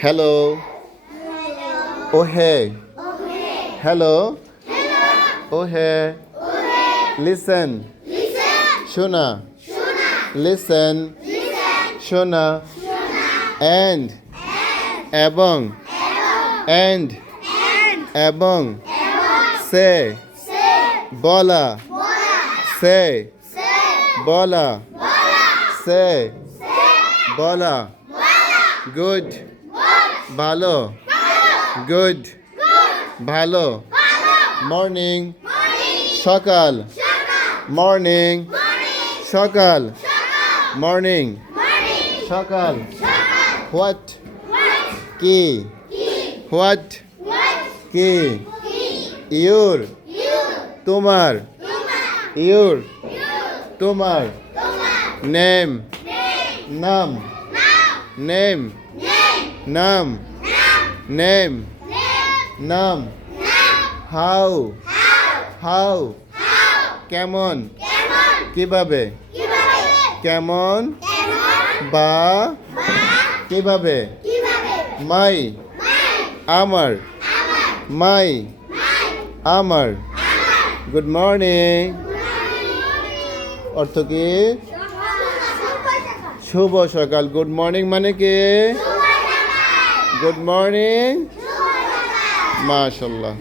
hello ও হে hello ও হে listen শোনা listen শোনা and এবং অ্যান্ড এবং সে বলা সে বলা সে বলা গুড ভালো গুড ভালো মর্নিং সকাল মর্নিং সকাল মর্নিং সকাল হোয়াট কি হোয়াট কি ইউর তোমার ইউর তোমার নেম নাম নেম নাম নেম নাম হাউ হাউ কেমন কিভাবে কেমন বা কিভাবে মাই আমার মাই আমার গুড মর্নিং অর্থ কি শুভ সকাল গুড মর্নিং মানে কি গুড মর্নিং মাশাআল্লাহ